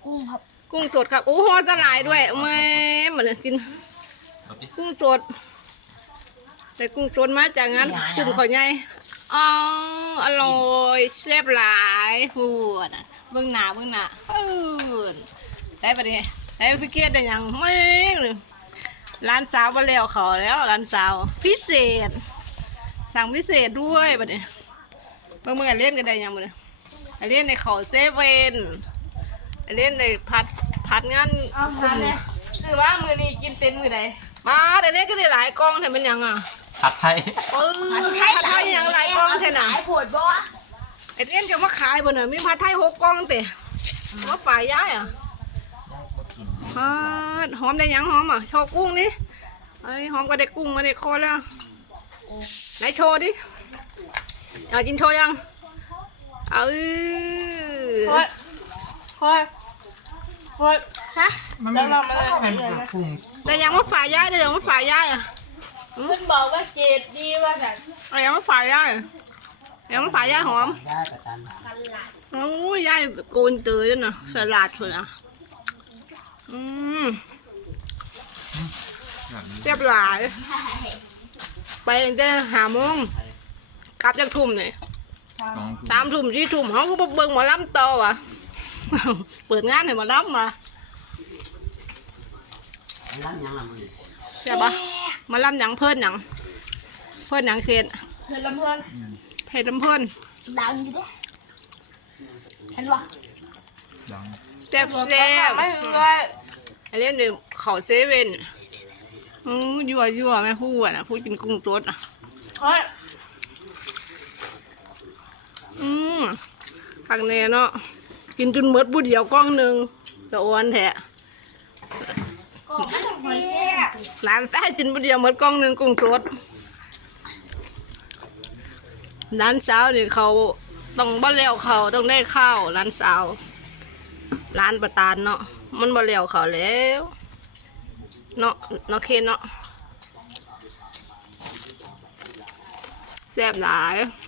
กุ้งครับกุ้งสดครับโอ้โหจะหลายด้วยแม่เหมือนกินกุ้งสดแต่กุ้งสดมาจากงั้นกุ้งขอใหญ่อ๋ออร่อยแซ่บหลายพูดเบื้องหน้าได้ปะเนี่ยได้พี่เกดได้ยังไม่ร้านสาวมาแล้วเขาแล้วร้านสาวพิเศษสั่งพิเศษด้วยปะเนี่ยเมื่อเล่นกันได้ยังมื้อเล่นในเขาเซเว่นเล่นในพัดงานเอาทานเลยคือว่ามือนี้กินเป็นมือใดมาแต่เล่นก็ได้หลายกองแต่เป็นยังอ่ะผัดไทยผัดไทยยังหลายกองเท่น่ะขายผดบ่ไอ้เล่นจะมาขายบ่เนี่ยมีผัดไทย6กองเตะมาฝ่ายย้ายอ่ะหอมได้ยังหอมอ่ะโชว์กุ้งนี่ไอ้หอมก็ได้กุ้งมาได้คอแล้วไหนโชว์ดิอยากกินโชว์ยังโอ้ยฮะแล้วเรามาแต่ยังมาฝ่ายย้ายแต่ยังมาฝ่ายย้ายอ่ะเพื่อนบอกว่าเกรดดีว่าแต่อะไรยังมาฝ่ายย้ายยังมาฝ่ายย้ายหอมโอ้ยย้ายโกนเตยน่ะสลัดเลยนะเสียบหลายไปจะ5 โมงกลับจากทุ่มเนี่ย3 ทุ่ม4 ทุ่มเขาก็เบิ่งหมอลำต่อว่ะเปิดงานให้หมอลำมาใช่ปะมาลำหยังเพิ่นหยังเขตเพื่อนลำเพื่อนเพจลำเพิ่นดังอยู่ดิเห็นปะแซ่บไม่รู้ว่าไอ้เล่นเดี๋ยวเขาเซเว่นยั่วแม่พูดนะพูดกินกุ้งสดอ่ะผักเนยเนาะกินจนหมดบุดเดียวกล้องหนึ่งจะอ้วนแท้ร้านแซ่กินบุดเดียวหมดกล้องหนึ่งกุ้งสดร้านเช้านี่เขาต้องบ่เลี้ยวเขาต้องได้ข้าวร้านเช้าร้านประตานเนาะมันบ่เลี้ยวเขาแล้วเนาะเคนเนาะแซ่บหลาย